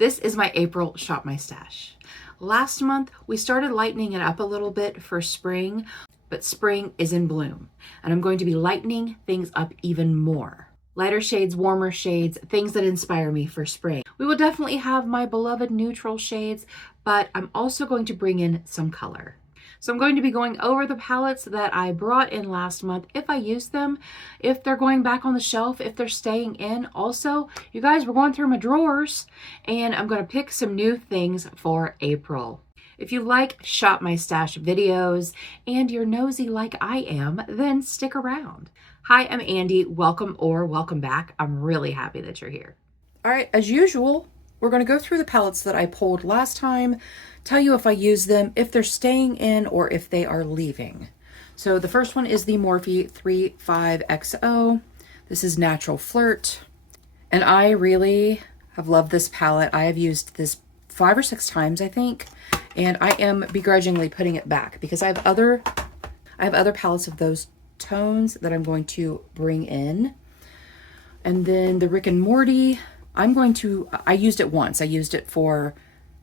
This is my April Shop My Stash. Last month, we started lightening it up a little bit for spring, but spring is in bloom, and I'm going to be lightening things up even more. Lighter shades, warmer shades, things that inspire me for spring. We will definitely have my beloved neutral shades, but I'm also going to bring in some color. So I'm going to be going over the palettes that I brought in last month, if I use them, if they're going back on the shelf, if they're staying in. Also, you guys, we're going through my drawers, and I'm going to pick some new things for April. If you like Shop My Stash videos and you're nosy like I am, then stick around. Hi, I'm Andi. Welcome or welcome back. I'm really happy that you're here. All right, as usual, we're going to go through the palettes that I pulled last time, tell you if I use them, if they're staying in, or if they are leaving. So the first one is the Morphe 35XO. This is Natural Flirt. And I really have loved this palette. I have used this 5 or 6 times, I think. And I am begrudgingly putting it back because I have other palettes of those tones that I'm going to bring in. And then the Rick and Morty, I used it once. I used it for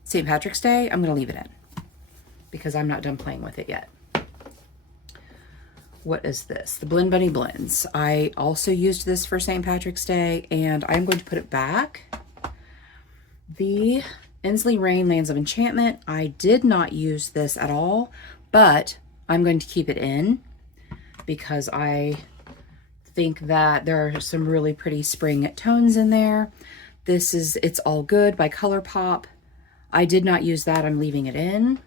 St. Patrick's Day. I'm going to leave it in because I'm not done playing with it yet. What is this? The Blend Bunny Blends. I also used this for St. Patrick's Day, and I'm going to put it back. The Inslee Rain Lands of Enchantment. I did not use this at all, but I'm going to keep it in because I think that there are some really pretty spring tones in there. This is It's All Good by ColourPop. I did not use that. I'm leaving it in.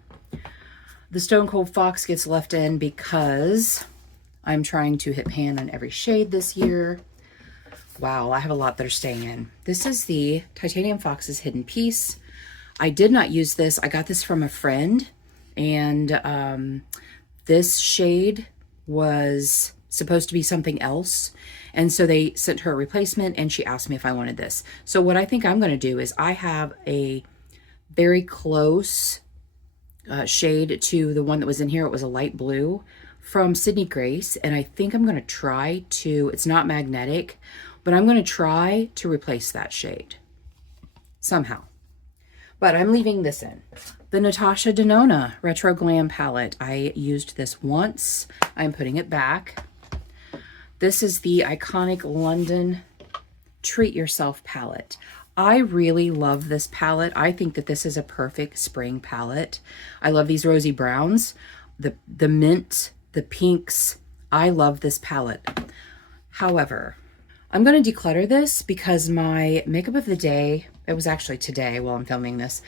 The Stone Cold Fox gets left in because I'm trying to hit pan on every shade this year. Wow, I have a lot that are staying in. This is the Titanium Fox's Hidden Piece. I did not use this. I got this from a friend, and this shade was supposed to be something else. And so they sent her a replacement, and she asked me if I wanted this. So what I think I'm going to do is I have a very close shade to the one that was in here. It was a light blue from Sydney Grace, and I think I'm going to try to, it's not magnetic, but I'm going to try to replace that shade somehow. But I'm leaving this in. The Natasha Denona Retro Glam palette. I used this once. I'm putting it back. This is the iconic London Treat Yourself palette. I really love this palette. I think that this is a perfect spring palette. I love these rosy browns, the mint, the pinks. I love this palette. However, I'm going to declutter this because my makeup of the day, it was actually today while I'm filming this.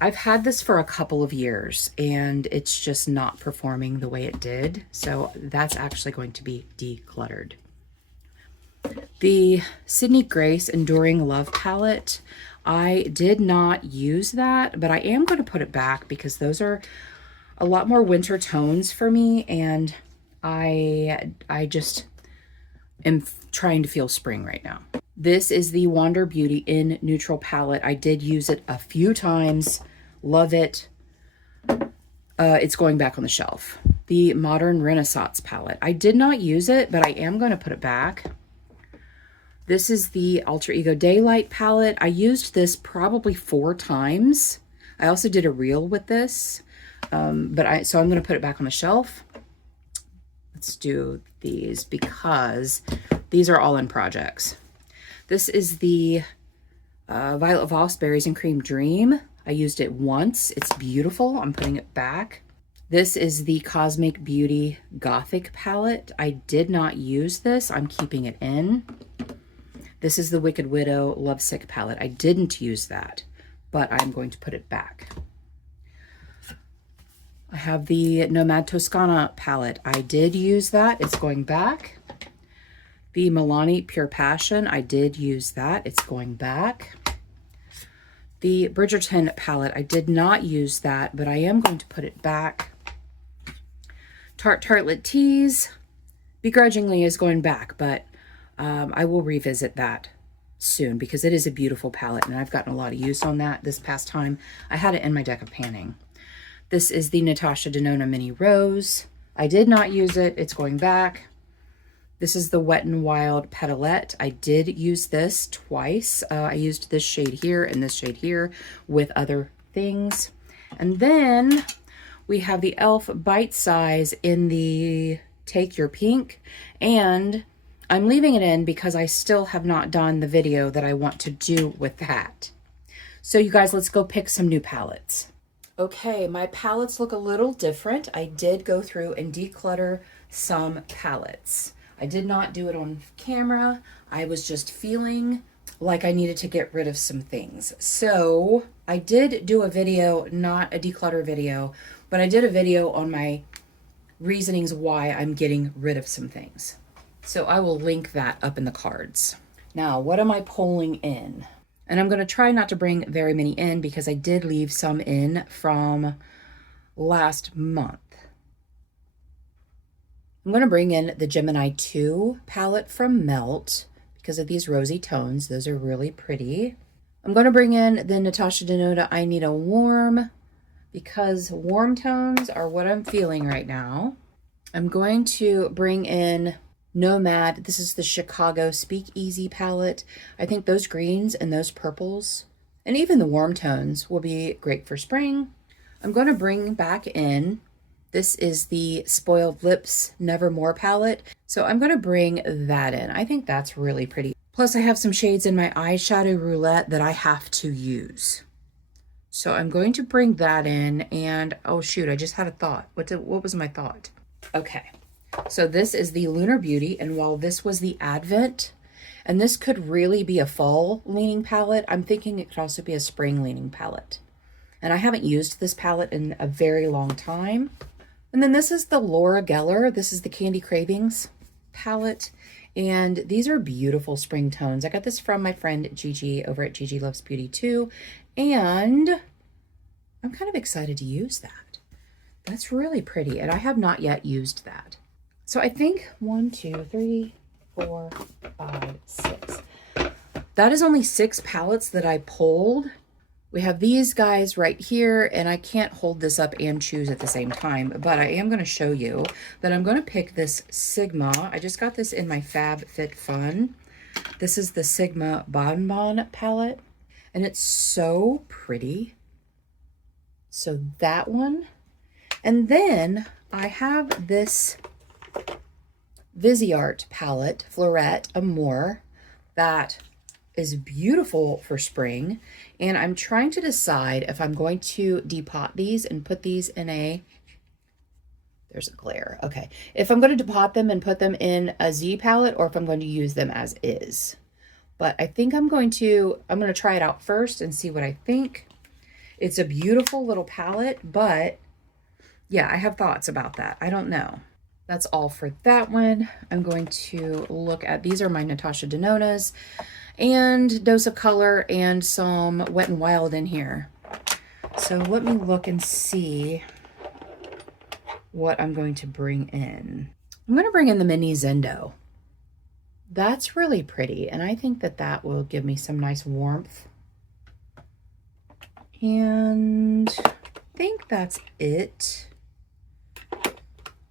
I've had this for a couple of years and it's just not performing the way it did. So that's actually going to be decluttered. The Sydney Grace Enduring Love palette, I did not use that, but I am going to put it back because those are a lot more winter tones for me, and I just am trying to feel spring right now. This is the Wander Beauty in Neutral palette. I did use it a few times. Love it. It's going back on the shelf. The Modern Renaissance palette. I did not use it, but I am going to put it back. This is the Alter Ego Daylight palette. I used this probably 4 times. I also did a reel with this, so I'm going to put it back on the shelf. Let's do these because these are all in projects. This is the Violet Voss Berries and Cream Dream. I used it once. It's beautiful. I'm putting it back. This is the Cosmic Beauty Gothic palette. I did not use this. I'm keeping it in. This is the Wicked Widow Lovesick palette. I didn't use that, but I'm going to put it back. I have the Nomad Toscana palette. I did use that. It's going back. The Milani Pure Passion. I did use that. It's going back. The Bridgerton palette. I did not use that, but I am going to put it back. Tarte Tartlet Tease. Begrudgingly is going back, but I will revisit that soon because it is a beautiful palette and I've gotten a lot of use on that this past time. I had it in my deck of panning. This is the Natasha Denona Mini Rose. I did not use it. It's going back. This is the Wet n Wild Petalette. I did use this twice. I used this shade here and this shade here with other things. And then we have the e.l.f. Bite Size in the Take Your Pink. And I'm leaving it in because I still have not done the video that I want to do with that. So you guys, let's go pick some new palettes. Okay, my palettes look a little different. I did go through and declutter some palettes. I did not do it on camera. I was just feeling like I needed to get rid of some things. So I did do a video, not a declutter video, but I did a video on my reasonings why I'm getting rid of some things. So I will link that up in the cards. Now, what am I pulling in? And I'm going to try not to bring very many in because I did leave some in from last month. I'm going to bring in the Gemini 2 palette from Melt because of these rosy tones. Those are really pretty. I'm going to bring in the Natasha Denona I Need a Warm because warm tones are what I'm feeling right now. I'm going to bring in Nomad. This is the Chicago Speakeasy palette. I think those greens and those purples and even the warm tones will be great for spring. I'm going to bring back in, this is the Spoiled Lips Nevermore palette. So I'm going to bring that in. I think that's really pretty. Plus I have some shades in my eyeshadow roulette that I have to use. So I'm going to bring that in and, oh shoot, I just had a thought. What was my thought? Okay. So this is the Lunar Beauty, and while this was the Advent, and this could really be a fall leaning palette, I'm thinking it could also be a spring leaning palette. And I haven't used this palette in a very long time. And then this is the Laura Geller. This is the Candy Cravings palette. And these are beautiful spring tones. I got this from my friend Gigi over at Gigi Loves Beauty too. And I'm kind of excited to use that. That's really pretty. And I have not yet used that. So I think 1, 2, 3, 4, 5, 6. That is only 6 palettes that I pulled. We have these guys right here, and I can't hold this up and choose at the same time, but I am going to show you that I'm going to pick this Sigma. I just got this in my FabFitFun. This is the Sigma Bonbon palette, and it's so pretty. So that one. And then I have this Viseart palette, Fleurette Amour, that is beautiful for spring. And I'm trying to decide if I'm going to depot these and put these in a, there's a glare. Okay. If I'm going to depot them and put them in a Z palette or if I'm going to use them as is. But I think I'm going to try it out first and see what I think. It's a beautiful little palette, but yeah, I have thoughts about that. I don't know. That's all for that one. I'm going to look at, these are my Natasha Denonas and Dose of Color and some Wet n Wild in here. So let me look and see what I'm going to bring in. I'm going to bring in the Mini Zendo. That's really pretty, and I think that that will give me some nice warmth. And I think that's it.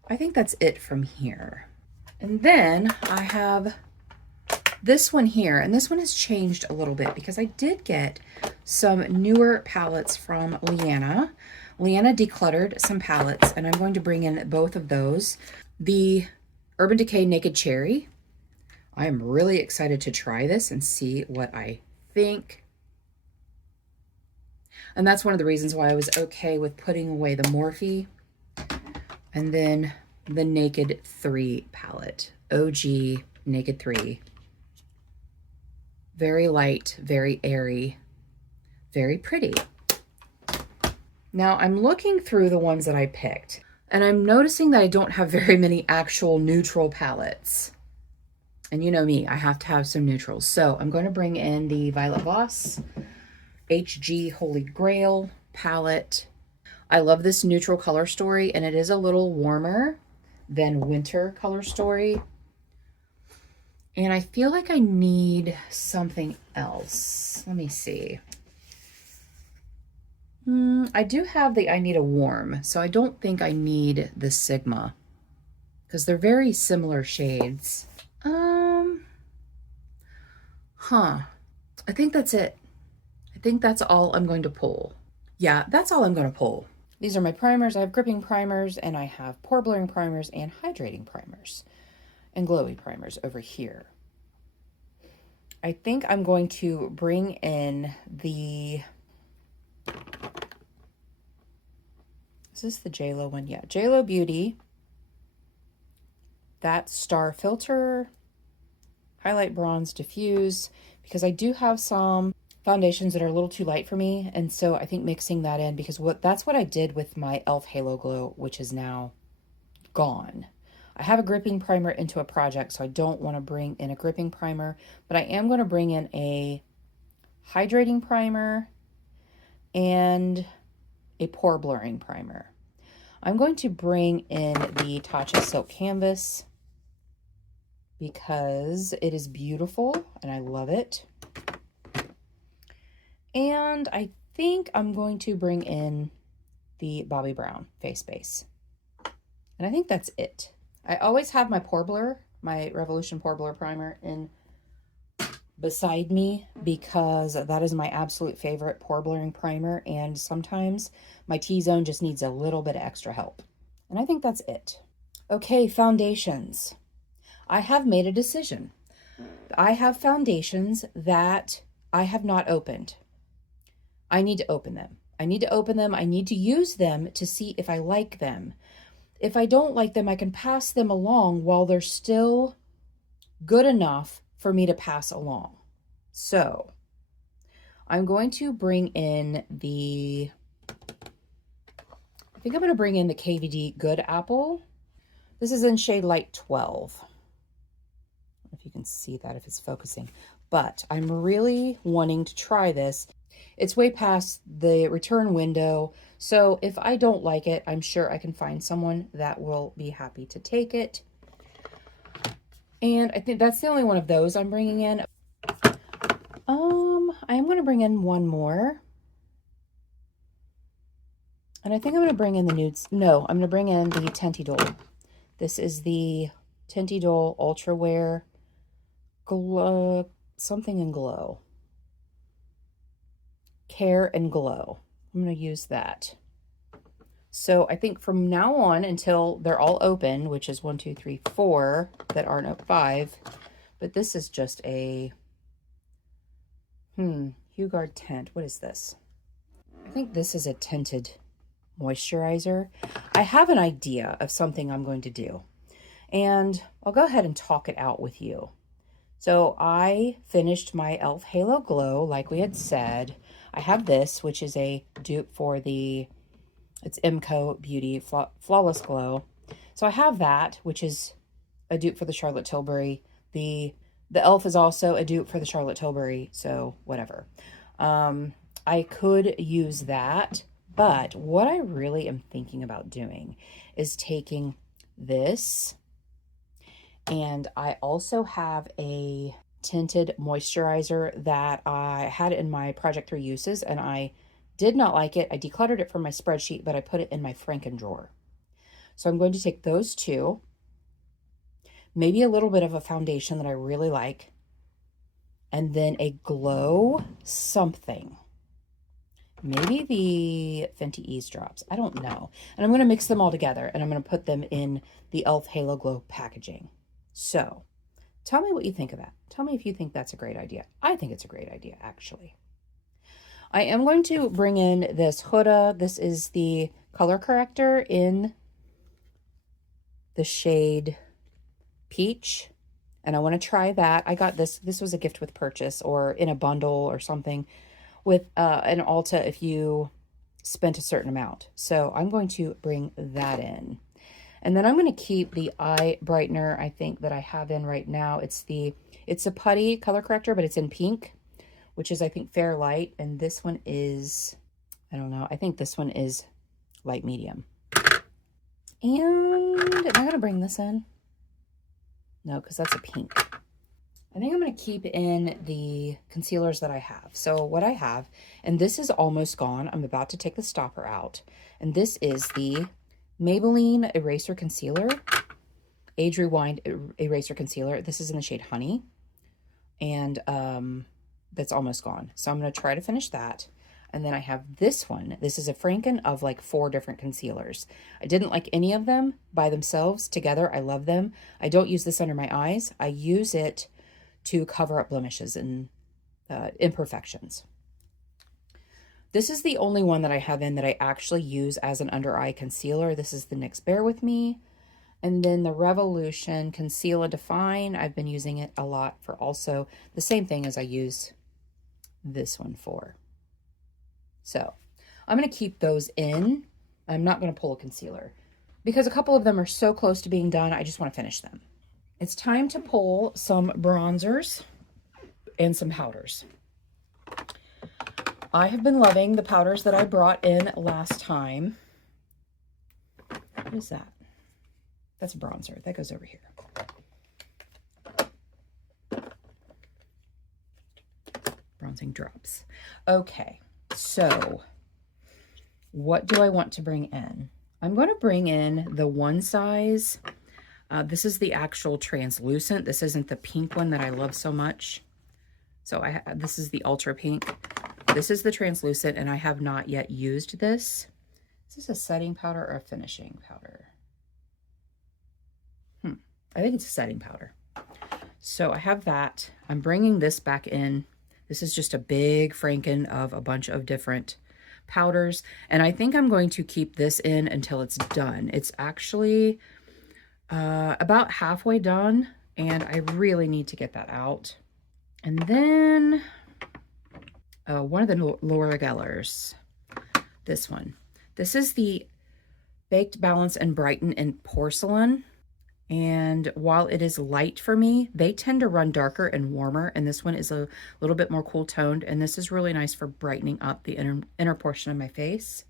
I think that's it from here. And then I have this one here, and this one has changed a little bit because I did get some newer palettes from Leanna. Leanna decluttered some palettes, and I'm going to bring in both of those. The Urban Decay Naked Cherry. I am really excited to try this and see what I think. And that's one of the reasons why I was okay with putting away the Morphe. And then the Naked 3 palette. OG Naked 3. Very light, very airy, very pretty. Now I'm looking through the ones that I picked, and I'm noticing that I don't have very many actual neutral palettes. And you know me, I have to have some neutrals. So I'm going to bring in the Violet Voss HG Holy Grail palette. I love this neutral color story, and it is a little warmer than Winter Color Story. And I feel like I need something else. Let me see. I do have the I Need a Warm, so I don't think I need the Sigma because they're very similar shades. Huh. I think that's it. I think that's all I'm going to pull. Yeah, that's all I'm going to pull. These are my primers. I have gripping primers, and I have pore blurring primers and hydrating primers and glowy primers over here. I think I'm going to bring in the... Is this the JLo one? Yeah, JLo Beauty. That Star Filter, Highlight Bronze Diffuse, because I do have some foundations that are a little too light for me, and so I think mixing that in, because that's what I did with my e.l.f. Halo Glow, which is now gone. I have a gripping primer into a project, so I don't want to bring in a gripping primer, but I am going to bring in a hydrating primer and a pore blurring primer. I'm going to bring in the Tatcha Silk Canvas because it is beautiful and I love it. And I think I'm going to bring in the Bobbi Brown Face Base. And I think that's it. I always have my Pore Blur, my Revolution Pore Blur Primer in beside me because that is my absolute favorite pore blurring primer, and sometimes my T-zone just needs a little bit of extra help. And I think that's it. Okay, foundations. I have made a decision. I have foundations that I have not opened. I need to open them. I need to open them. I need to use them to see if I like them. If I don't like them, I can pass them along while they're still good enough for me to pass along. So I'm going to bring in the, I think I'm going to bring in the KVD Good Apple. This is in shade Light 12. I don't know if you can see that, if it's focusing, but I'm really wanting to try this. It's way past the return window, so if I don't like it, I'm sure I can find someone that will be happy to take it. And I think that's the only one of those I'm bringing in. I am going to bring in one more. And I think I'm going to bring in the nudes. No, I'm going to bring in the Tinty Doll. This is the Tinty Doll Ultra Wear Glow, something in Glow. Care and Glow. I'm going to use that. So I think from now on until they're all open, which is 1, 2, 3, 4 that aren't up 5, but this is just a Hugard tint. What is this? I think this is a tinted moisturizer. I have an idea of something I'm going to do, and I'll go ahead and talk it out with you. So I finished my e.l.f. Halo Glow like we had said. I have this, which is a dupe for the, it's MCO Beauty Flawless Glow. So I have that, which is a dupe for the Charlotte Tilbury. The e.l.f. is also a dupe for the Charlotte Tilbury, so whatever. I could use that, but what I really am thinking about doing is taking this, and I also have a tinted moisturizer that I had in my Project 3 uses, and I did not like it. I decluttered it from my spreadsheet, but I put it in my Franken drawer. So I'm going to take those two, maybe a little bit of a foundation that I really like, and then a glow something. Maybe the Fenty Eavesdrops. I don't know. And I'm going to mix them all together, and I'm going to put them in the e.l.f. Halo Glow packaging. So tell me what you think of that. Tell me if you think that's a great idea. I think it's a great idea, actually. I am going to bring in this Huda. This is the color corrector in the shade Peach, and I want to try that. I got this. This was a gift with purchase or in a bundle or something with an Ulta if you spent a certain amount. So I'm going to bring that in. And then I'm going to keep the eye brightener, I think, that I have in right now. It's a putty color corrector, but it's in pink, which is, I think, Fair Light. And this one is, I don't know, I think this one is light medium. And am I going to bring this in? No, because that's a pink. I think I'm going to keep in the concealers that I have. So what I have, and this is almost gone. I'm about to take the stopper out. And this is the Maybelline Eraser Concealer. Age Rewind Eraser Concealer. This is in the shade Honey. And that's almost gone. So I'm going to try to finish that. And then I have this one. This is a Franken of like 4 different concealers. I didn't like any of them by themselves. Together, I love them. I don't use this under my eyes. I use it to cover up blemishes and imperfections. This is the only one that I have in that I actually use as an under eye concealer. This is the NYX Bear With Me. And then the Revolution Conceal and Define. I've been using it a lot for also the same thing as I use this one for. So I'm going to keep those in. I'm not going to pull a concealer because a couple of them are so close to being done. I just want to finish them. It's time to pull some bronzers and some powders. I have been loving the powders that I brought in last time. What is that? That's a bronzer. That goes over here. Bronzing drops. Okay, so what do I want to bring in? I'm going to bring in the one size. This is the actual translucent. This isn't the pink one that I love so much. So this is the ultra pink. This is the translucent, and I have not yet used this. Is this a setting powder or a finishing powder? I think it's a setting powder. So I have that. I'm bringing this back in. This is just a big Franken of a bunch of different powders. And I think I'm going to keep this in until it's done. It's actually about halfway done, and I really need to get that out. And then one of the Laura Gellers, this one. This is the Baked, Balance, and Brighten in Porcelain. And while it is light for me, they tend to run darker and warmer. And this one is a little bit more cool toned. And this is really nice for brightening up the inner portion of my face.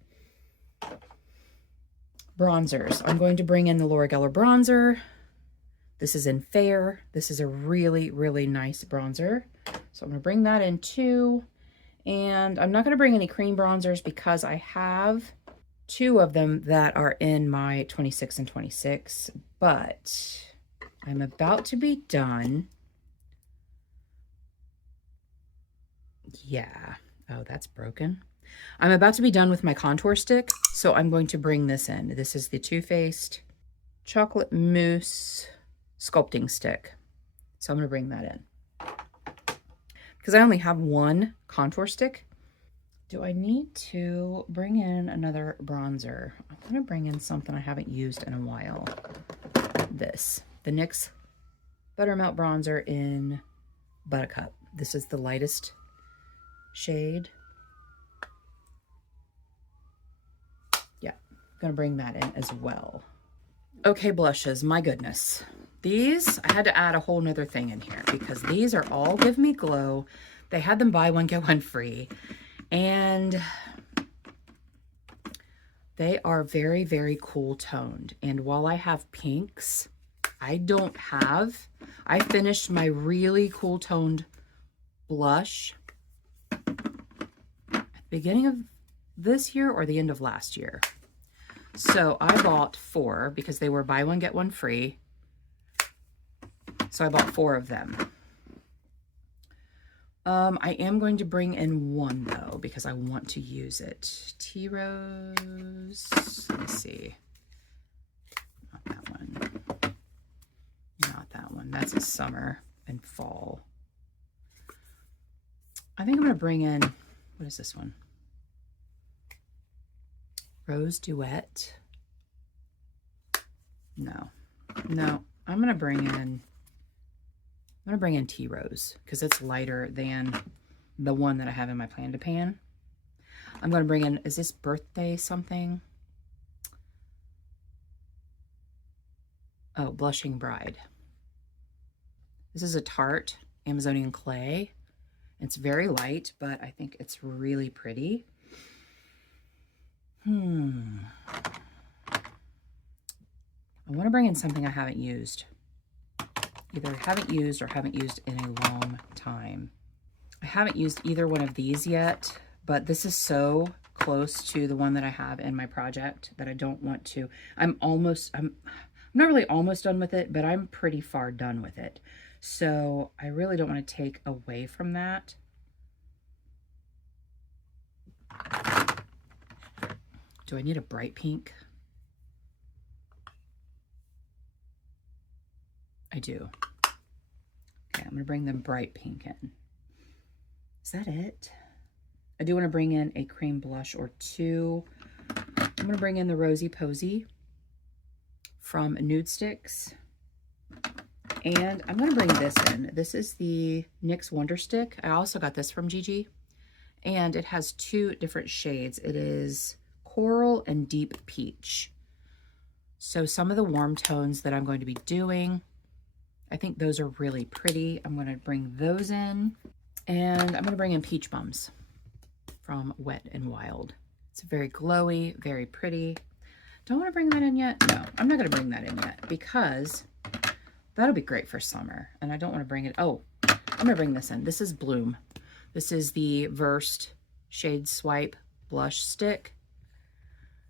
Bronzers. I'm going to bring in the Laura Geller bronzer. This is in Fair. This is a really, really nice bronzer. So I'm going to bring that in too. And I'm not going to bring any cream bronzers because I have 2 of them that are in my 26 and 26, but I'm about to be done. Yeah. Oh, that's broken. I'm about to be done with my contour stick, so I'm going to bring this in. This is the Too Faced Chocolate Mousse Sculpting Stick. So I'm going to bring that in. Because I only have one contour stick. Do I need to bring in another bronzer? I'm going to bring in something I haven't used in a while. This. The NYX Buttermelt Bronzer in Buttercup. This is the lightest shade. Yeah, I'm going to bring that in as well. Okay, blushes. My goodness. These, I had to add a whole nother thing in here because these are all Give Me Glow. They had them buy one, get one free. And they are very, very cool toned. And while I have pinks, I finished my really cool toned blush at the beginning of this year or the end of last year. So I bought 4 because they were buy one, get one free. So I bought 4 of them. I am going to bring in 1 though, because I want to use it. Tea Rose, let me see. Not that one. Not that one. That's a summer and fall. I think I'm going to bring in, what is this one? Rose Duet. No. I'm going to bring in Tea Rose because it's lighter than the one that I have in my Plan to Pan. I'm going to bring in, is this Birthday something? Oh, Blushing Bride. This is a Tarte Amazonian Clay. It's very light, but I think it's really pretty. I want to bring in something I haven't used. Either haven't used or haven't used in a long time. I haven't used either one of these yet, but this is so close to the one that I have in my project that I don't want to. I'm I'm not really almost done with it, but I'm pretty far done with it. So I really don't want to take away from that. Do I need a bright pink? I do. Okay, I'm going to bring the bright pink in. Is that it? I do want to bring in a cream blush or two. I'm going to bring in the Rosy Posy from Nude Sticks. And I'm going to bring this in. This is the NYX Wonder Stick. I also got this from Gigi. And it has two different shades. It is Coral and Deep Peach. So some of the warm tones that I'm going to be doing, I think those are really pretty. I'm going to bring those in. And I'm going to bring in Peach Bums from Wet n Wild. It's very glowy, very pretty. Don't want to bring that in yet? No, I'm not going to bring that in yet because that'll be great for summer. And I don't want to bring it. Oh, I'm going to bring this in. This is Bloom. This is the Versed Shade Swipe Blush Stick.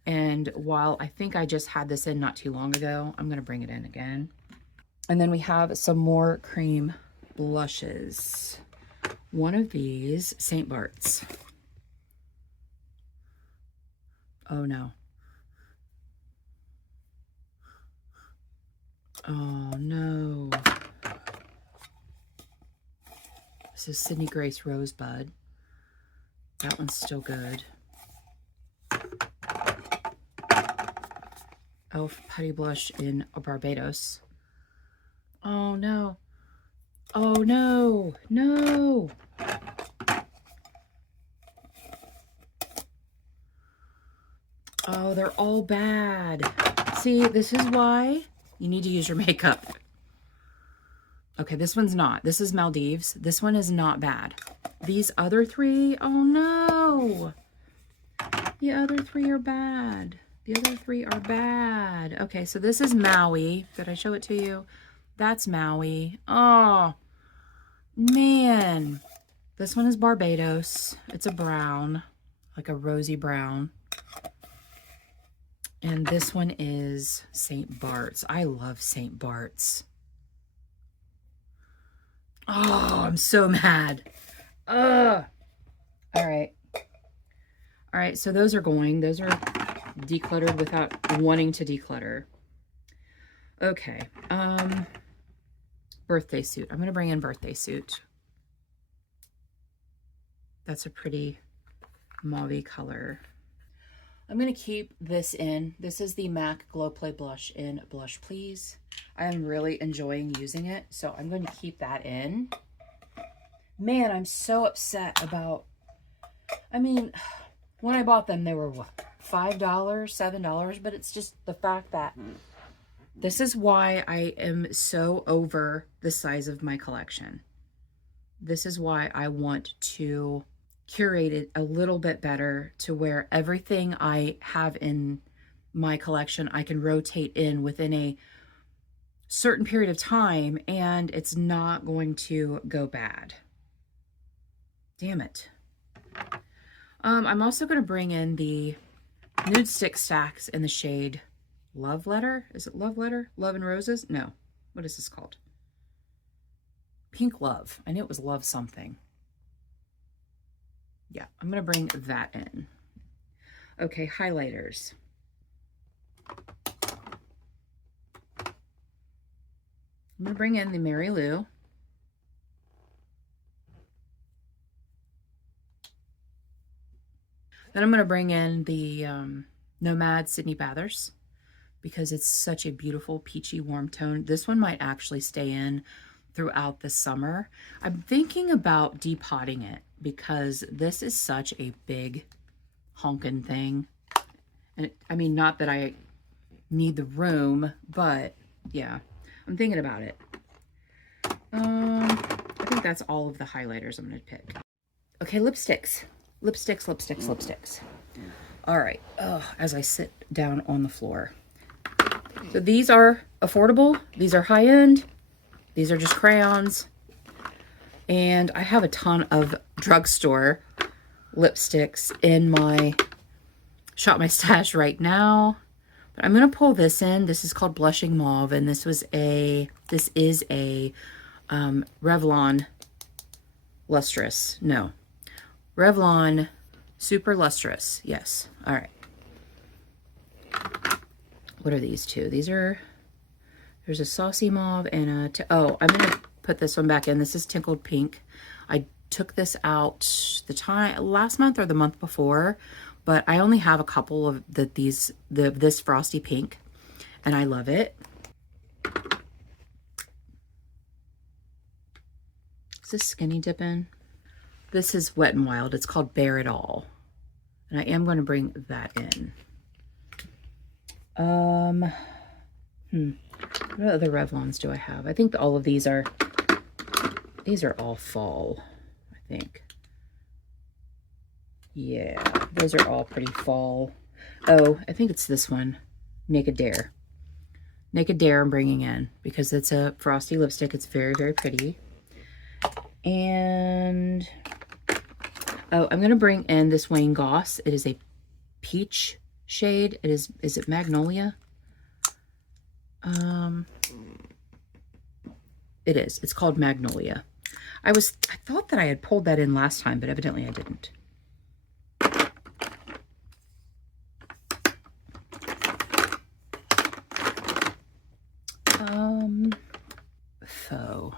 And while I think I just had this in not too long ago, I'm going to bring it in again. And then we have some more cream blushes. One of these, St. Bart's. Oh no. Oh no. This is Sydney Grace Rosebud. That one's still good. Elf Putty Blush in Barbados. Oh no. Oh no. No. Oh, they're all bad. See, this is why you need to use your makeup. Okay, this one's not. This is Maldives. This one is not bad. These other three, oh no. The other three are bad. The other three are bad. Okay, so this is Maui. Did I show it to you? That's Maui. Oh, man. This one is Barbados. It's a brown, like a rosy brown. And this one is St. Bart's. I love St. Bart's. Oh, I'm so mad. Ugh. All right. All right, so those are going. Those are decluttered without wanting to declutter. Okay. Birthday suit. I'm going to bring in birthday suit. That's a pretty mauve color. I'm going to keep this in. This is the MAC Glow Play Blush in Blush Please. I am really enjoying using it, so I'm going to keep that in. Man, I'm so upset about, I mean, when I bought them, they were what, $5, $7, but it's just the fact that this is why I am so over the size of my collection. This is why I want to curate it a little bit better to where everything I have in my collection I can rotate in within a certain period of time and it's not going to go bad. Damn it. I'm also going to bring in the Nude Stick Stacks in the shade Love Letter. Is it Love Letter? Love and Roses? No. What is this called? Pink Love. I knew it was Love something. Yeah, I'm going to bring that in. Okay, highlighters. I'm going to bring in the Mary Lou. Then I'm going to bring in the Nomad Sydney Bathers because it's such a beautiful peachy warm tone. This one might actually stay in throughout the summer. I'm thinking about depotting it because this is such a big honkin' thing. And I mean, not that I need the room, but yeah, I'm thinking about it. I think that's all of the highlighters I'm going to pick. Okay, lipsticks. Lipsticks. All right, as I sit down on the floor. So these are affordable. These are high-end. These are just crayons. And I have a ton of drugstore lipsticks in my Shop My Stash right now. But I'm going to pull this in. This is called Blushing Mauve, and this is a Revlon Lustrous. No. Revlon Super Lustrous. Yes. All right. What are these two? These are, there's a Saucy Mauve and a, oh, I'm going to put this one back in. This is Tinkled Pink. I took this out last month or the month before, but I only have a couple of this Frosty Pink, and I love it. Is this Skinny Dippin'? This is Wet n Wild. It's called Bare It All, and I am going to bring that in. What other Revlons do I have? I think all of these are all fall, I think. Yeah, those are all pretty fall. Oh, I think it's this one, Naked Dare. Naked Dare I'm bringing in because it's a frosty lipstick. It's very, very pretty. And, oh, I'm going to bring in this Wayne Goss. It is a peach shade. Is it Magnolia? It is. It's called Magnolia. I thought that I had pulled that in last time, but evidently I didn't. Faux.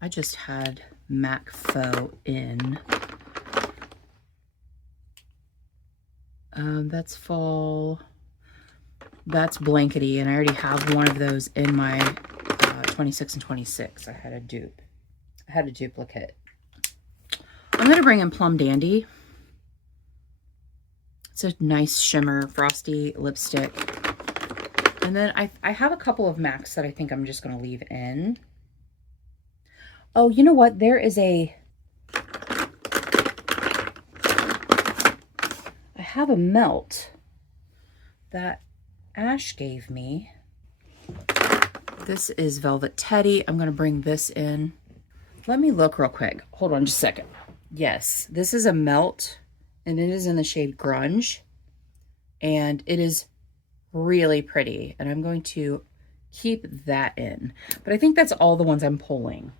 I just had MAC Faux in. That's fall. That's Blankety, and I already have one of those in my 26 and 26. I had a duplicate. I'm going to bring in Plum Dandy. It's a nice shimmer, frosty lipstick. And then I have a couple of MACs that I think I'm just going to leave in. Oh, you know what? There is I have a melt that Ash gave me. This is Velvet Teddy. I'm going to bring this in. Let me look real quick. Hold on just a second. Yes, this is a melt, and it is in the shade Grunge, and it is really pretty, and I'm going to keep that in. But I think that's all the ones I'm pulling,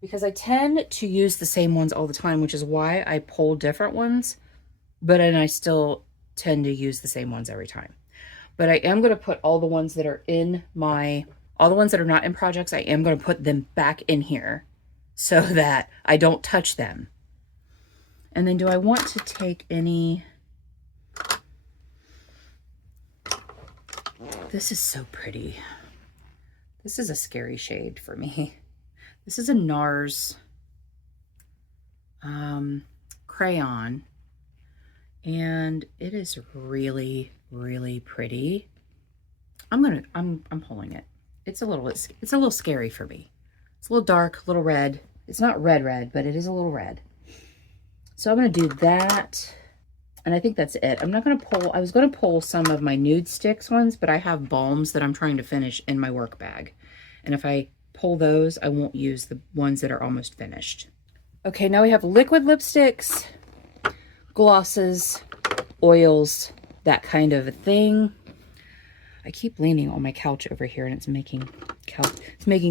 because I tend to use the same ones all the time, which is why I pull different ones, then I still tend to use the same ones every time. But I am going to put all the ones that are all the ones that are not in projects, I am going to put them back in here so that I don't touch them. And then do I want to take any... This is so pretty. This is a scary shade for me. This is a NARS crayon, and it is really, really pretty. I'm pulling it. It's a little scary for me. It's a little dark, a little red. It's not red, but it is a little red. So I'm going to do that. And I think that's it. I'm not going to pull, I was going to pull some of my Nude Sticks ones, but I have balms that I'm trying to finish in my work bag. And if I pull those, I won't use the ones that are almost finished. Okay, now we have liquid lipsticks, glosses, oils, that kind of a thing. I keep leaning on my couch over here and it's making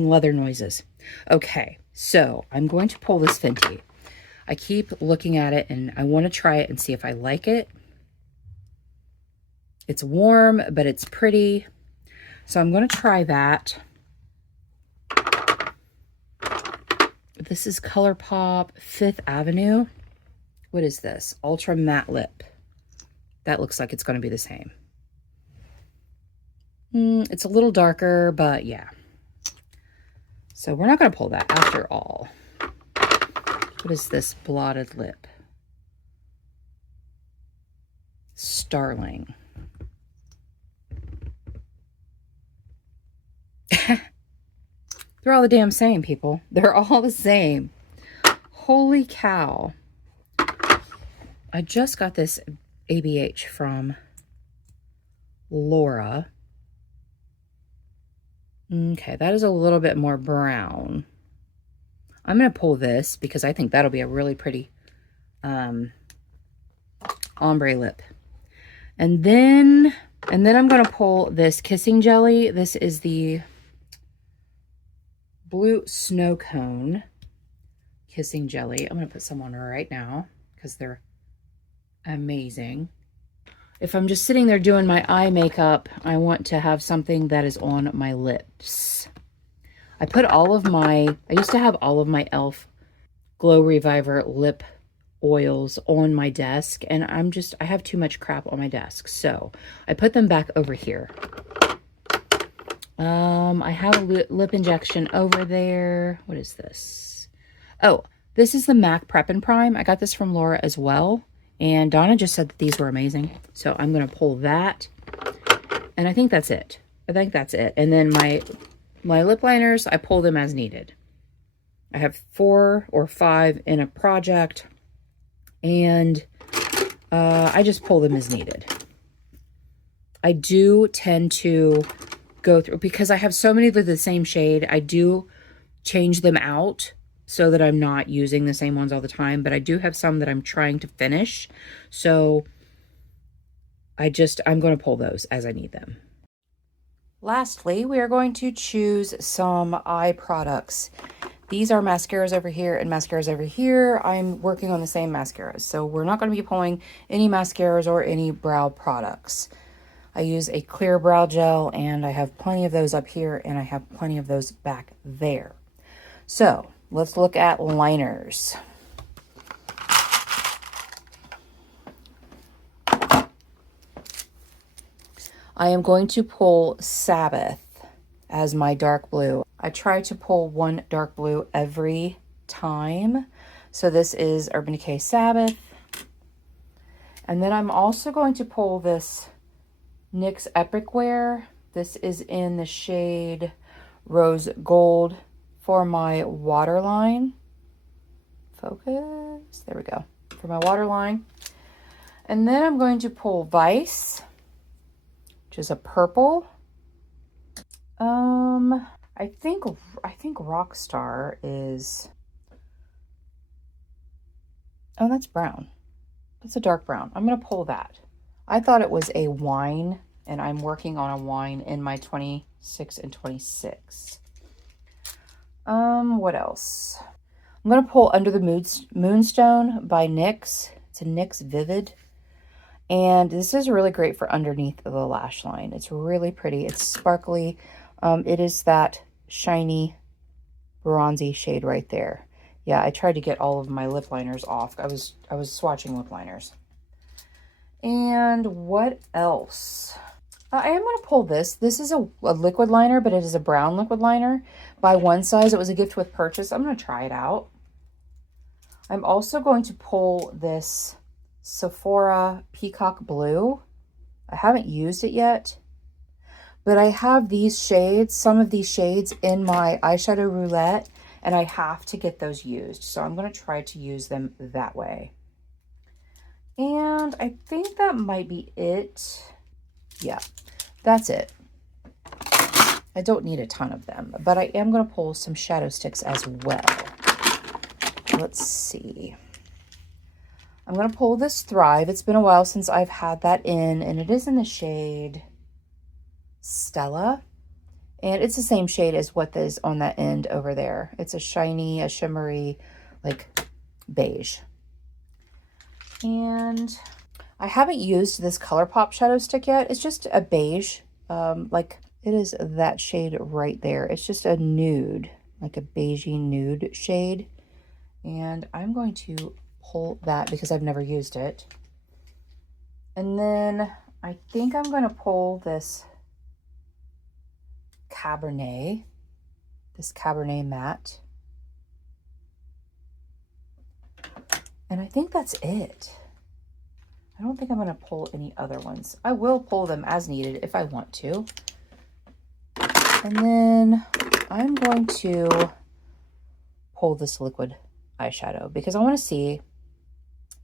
leather noises. Okay, so I'm going to pull this Fenty. I keep looking at it and I want to try it and see if I like it. It's warm, but it's pretty. So I'm going to try that. This is ColourPop Fifth Avenue. What is this? Ultra Matte Lip. That looks like it's going to be the same. It's a little darker, but yeah. So we're not going to pull that after all. What is this blotted lip? Starling. They're all the damn same, people. They're all the same. Holy cow. I just got this ABH from Laura. Okay, that is a little bit more brown. I'm going to pull this because I think that'll be a really pretty ombre lip. And then I'm going to pull this Kissing Jelly. This is the Blue Snow Cone Kissing Jelly. I'm going to put some on her right now because they're amazing. If I'm just sitting there doing my eye makeup, I want to have something that is on my lips. I used to have all of my e.l.f. Glow Reviver lip oils on my desk, and I have too much crap on my desk, so I put them back over here. I have a lip injection over there. What is this? Oh, this is the MAC Prep and Prime. I got this from Laura as well, and Donna just said that these were amazing, so I'm going to pull that, and I think that's it. And then my lip liners, I pull them as needed. I have 4 or 5 in a project, and I just pull them as needed. I do tend to go through, because I have so many of the same shade, I do change them out so that I'm not using the same ones all the time, but I do have some that I'm trying to finish, so I'm going to pull those as I need them. Lastly, we are going to choose some eye products. These are mascaras over here and mascaras over here. I'm working on the same mascaras, so we're not going to be pulling any mascaras or any brow products. I use a clear brow gel, and I have plenty of those up here, and I have plenty of those back there. So let's look at liners. I am going to pull Sabbath as my dark blue. I try to pull one dark blue every time. So this is Urban Decay Sabbath. And then I'm also going to pull this NYX Epic Wear. This is in the shade Rose Gold for my waterline. Focus. There we go. For my waterline. And then I'm going to pull Vice, which is a purple. I think Rockstar is, oh, that's brown. That's a dark brown. I'm going to pull that. I thought it was a wine, and I'm working on a wine in my 26 and 26. What else? I'm going to pull Under the Moonstone by NYX. It's a NYX Vivid. And this is really great for underneath the lash line. It's really pretty. It's sparkly. It is that shiny bronzy shade right there. Yeah, I tried to get all of my lip liners off. I was swatching lip liners. And what else? I am going to pull this. This is a liquid liner, but it is a brown liquid liner by One Size. It was a gift with purchase. I'm going to try it out. I'm also going to pull this Sephora Peacock Blue. I haven't used it yet, but I have these shades, some of these shades in my eyeshadow roulette, and I have to get those used. So I'm going to try to use them that way. And I think that might be it. Yeah, that's it. I don't need a ton of them, but I am going to pull some shadow sticks as well. Let's see. I'm going to pull this Thrive. It's been a while since I've had that in, and it is in the shade Stella. And it's the same shade as what is on that end over there. It's a shiny, a shimmery, like beige. And I haven't used this ColourPop shadow stick yet. It's just a beige. Like it is that shade right there. It's just a nude, like a beigey nude shade. And I'm going to pull that because I've never used it. And then I think I'm going to pull this Cabernet matte. And I think that's it. I don't think I'm going to pull any other ones. I will pull them as needed if I want to. And then I'm going to pull this liquid eyeshadow because I want to see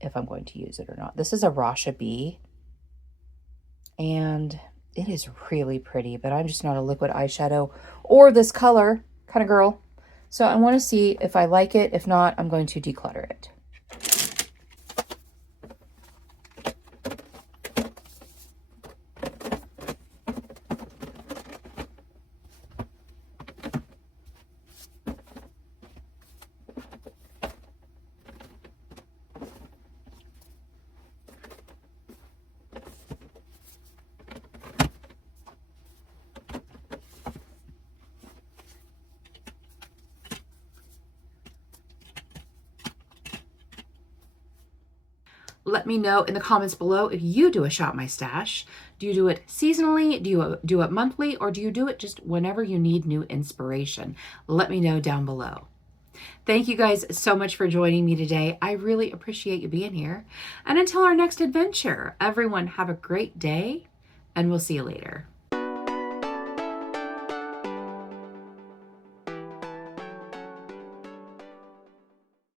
if I'm going to use it or not. This is a Rasha B, and it is really pretty, but I'm just not a liquid eyeshadow or this color kind of girl. So I want to see if I like it. If not, I'm going to declutter it. Let me know in the comments below if you do a Shop My Stash. Do you do it seasonally? Do you do it monthly? Or do you do it just whenever you need new inspiration? Let me know down below. Thank you guys so much for joining me today. I really appreciate you being here. And until our next adventure, everyone have a great day, and we'll see you later.